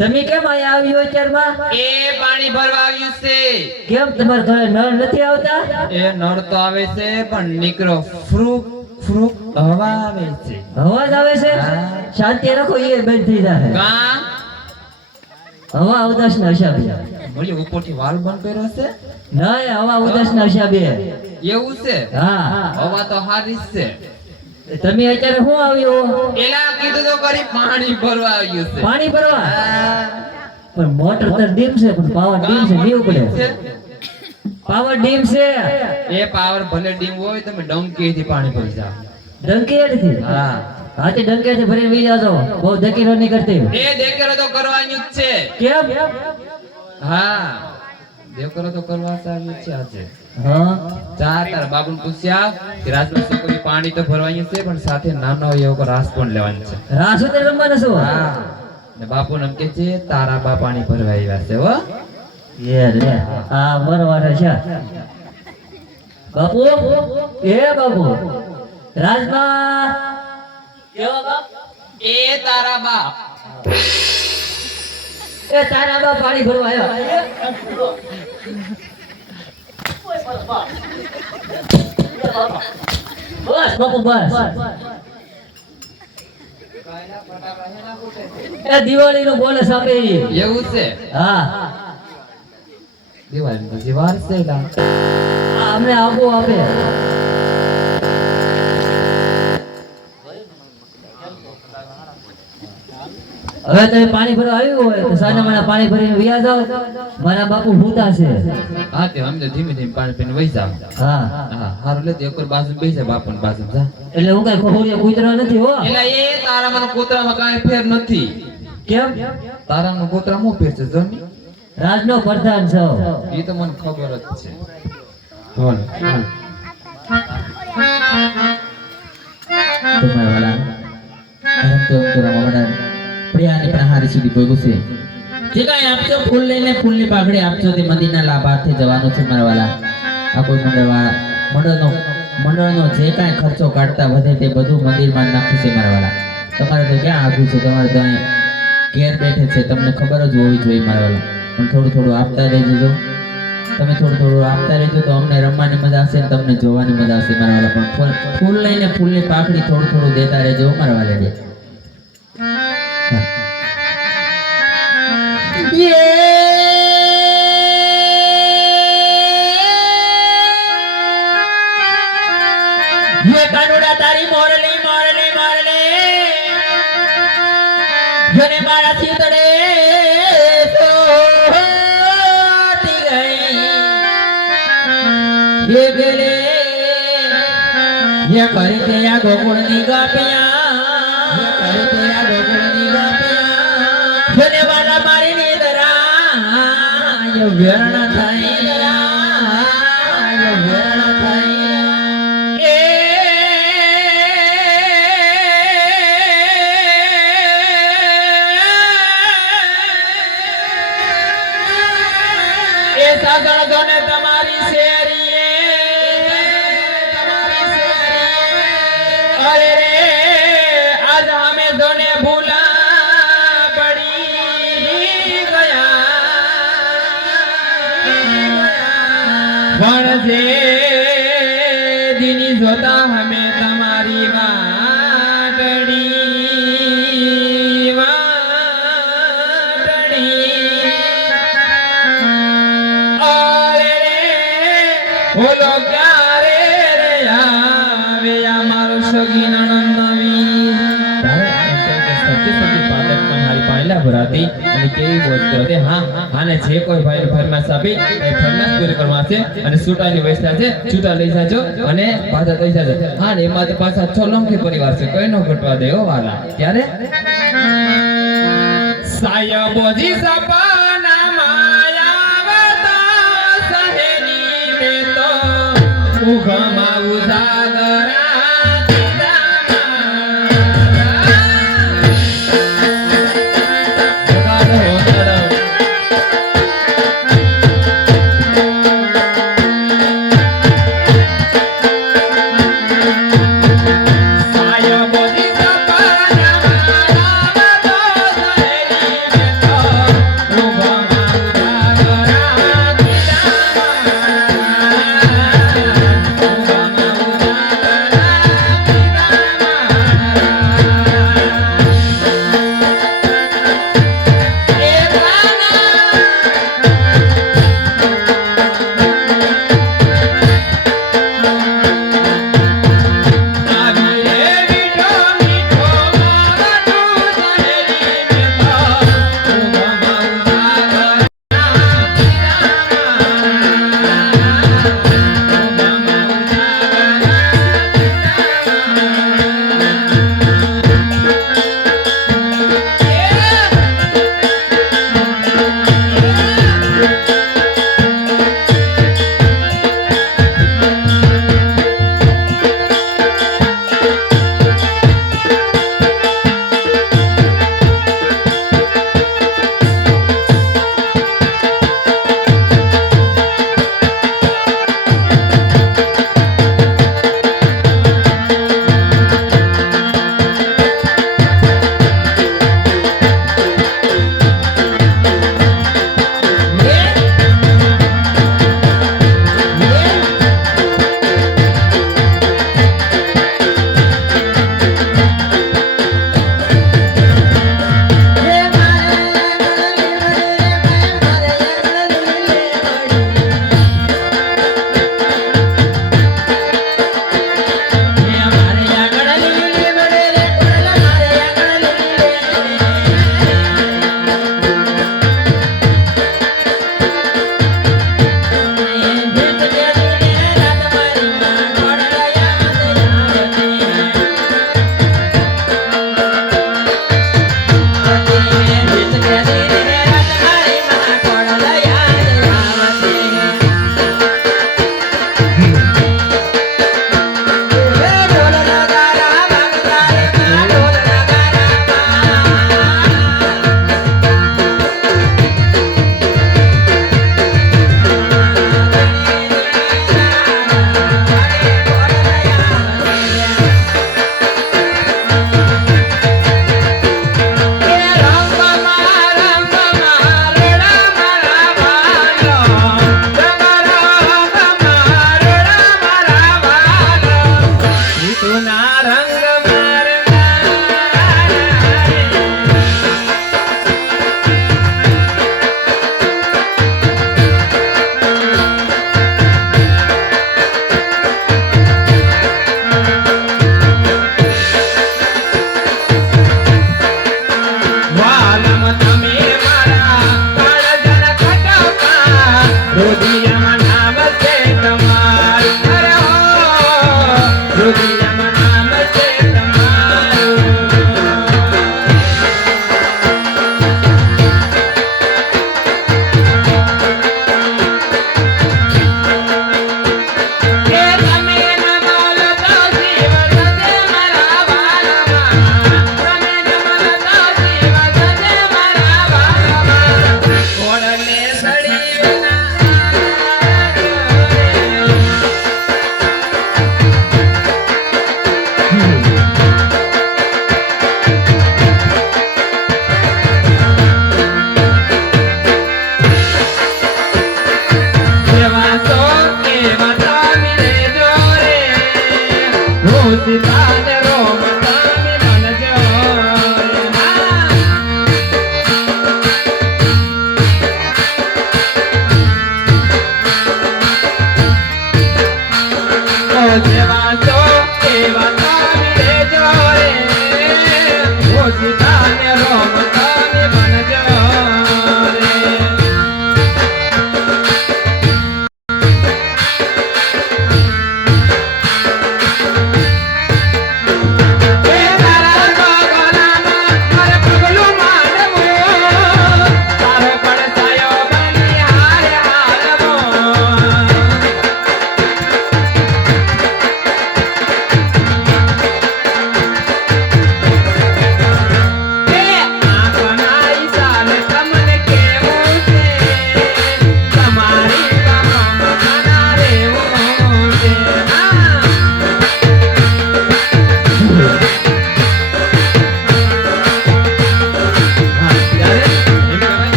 તમે કેમ અહીંયા આવ્યો અત્યારમાં? એ પાણી ભરવા આવ્યું છે. કેમ તમારા ઘરે નળ નથી આવતા? એ નળ તો આવે છે પણ નીકળો ફ્રુક ફ્રુક હવા આવે છે. અવાજ આવે છે? શાંતિ રાખો, એ બંધ થઈ જાય. કા હવા ઉદાસ ના હિસાબે. બોલી ઉપરથી વાલ બંધ કર્યો છે? નહીં, હવા ઉદાસ ના હિસાબે. એવું છે? હા, હવા તો હારી જ છે. તમે અત્યારે શું આવ્યો? એલા કીધું તો કરી પાણી ભરવા આવ્યું છે. પાણી ભરવા? પણ મોટર તો ડીમ છે, પણ પાવર ડીમ છે, નહીં ઉપડે. પાવર ડીમ છે. એ પાવર ભલે ડીમ હોય તમે ડંકીથી પાણી ભરી જાવ. ડંકેથી? હા, હાથી ડંકેથી ભરીને વી જાજો. બહુ ધકેલો નહીં કરતી. એ દેખેરો તો કરવાનું જ છે. કેમ? હા, દેખેરો તો કરવા સારું છે આજે. હા, ચાર તાર બાબુને પૂછ્યા કે રાતમાં છોકરી પાણી તો ભરવાનું છે પણ સાથે નાનો એવો રાસ પણ લેવાનો છે. રાસ ઉતર રમવાનો છો? હા, ને બાપુ એમ કે છે તારા બા પાણી ભરવા આવ્યા છે. હો એ રે, આ બરવારે છે. બાપુ, એ બાપુ, રાજમાં કેવો બાપ? એ તારા બા. એ તારા બા પાણી ભરવા આવ્યા. બસ બાપુ, બસ. એ દિવાળી નું બોનસ આપે ઈ. એવું છે? હા, દિવાળી પછી વાર છે. અમને આપો આપે. હવે તમે પાણી ભરવા આવ્યું હોય તો સાના માના પાણી ભરીને વ્યા જાઓ. મારા બાપુ ભૂતા છે. હા, તે અમને ધીમે ધીમે પાણી પીને વહી જાવ. હા, હા, હારું લે એક બાજુ બેસી જા બાપુ ને બાજુ જા. એટલે હું કઈ ખોડિયા કૂતરા નથી હો. એલા એ તારા મને કૂતરામાં કાંઈ ફેર નથી. કેમ? તારા મને કૂતરામાં ફેર છે જોની. રાજનો પ્રધાન છો. એ તો મને ખબર જ છે. બોલ બોલ. તમારા વાલા આમ તો રામવાડા પ્રિયાની પણ હારી સુધી ભોગું છે. જે કાંઈ આપજો ફૂલ લઈને ફૂલની પાઘડી આપજો તે મંદિરના લાભાર્થે જવાનું છે મારા વાલા. આ કોઈ મંડળનો જે કાંઈ ખર્ચો કાઢતા વધે તે બધું મંદિરમાં જ નાખે છે મારા વાલા. તમારે તો ક્યાં આગું છે, તમારે તો અહીંયા ઘેર બેઠે છે, તમને ખબર જ હોવી જોઈએ મારા વાલા. પણ થોડું થોડું આપતા રહેજો. તમે થોડું થોડું આપતા રહેજો તો અમને રમવાની મજા આવશે, તમને જોવાની મજા આવશે મારા વાલા. પણ ફૂલ લઈને ફૂલની પાકડી થોડું થોડું દેતા રહેજો મારા વાલા. ये कानूड़ा तारी मोरली मोरली मोरली जने मारा सीतड़े सोती गई ये गेले ये करते या गोकुळनी गापिया ये करते या गोकुळनी गापिया जने वाला मारी निदरा ये वेरणा थाई ये वेरणा थाई दिनी जोता हमें तुम्हारी वाटड़ी अरे बोलो क्या रे रे आवे मारो सगी ननवी સત્ય સત્ય પાદકમાં હારી પાણીલા ભરાતી અને કેવી મોજ કરતે. હા આને જે કોઈ ભાઈ ફરમાશ આપી એ ફરમાશ પૂરી કરવા છે અને છૂટાની વ્યવસ્થા છે. છૂટા લઈ જાજો અને પાછા લઈ જાજો. હા ને એમાં તો પાછા સોલંકી પરિવાર છે, કઈ નો ઘટવા દે હો વાલા. ત્યારે સાયબોજી સપના માયાવતા સહેની મે તો ઉગમા ઉજાગરા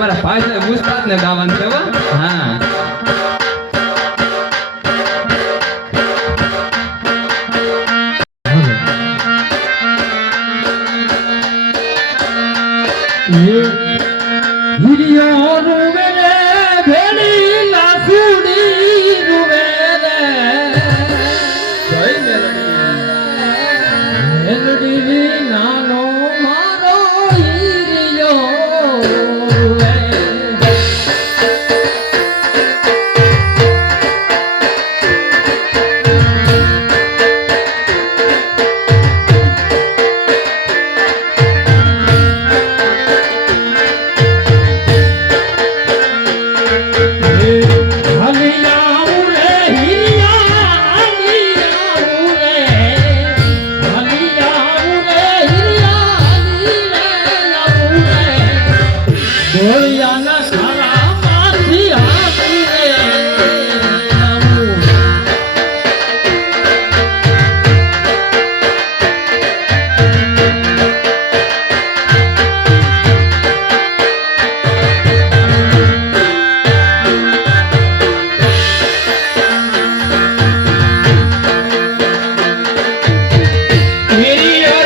મારા ભાઈ મુસ્તાદ ને ગાવાનું છે હો. હા હિરિયો રૂવે રે ભેડી લાસુડી રૂવે રે મેલડી નાનો મારો હિરિયો રૂવે. હિરિયો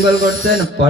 સિંગલ કોટ છે ને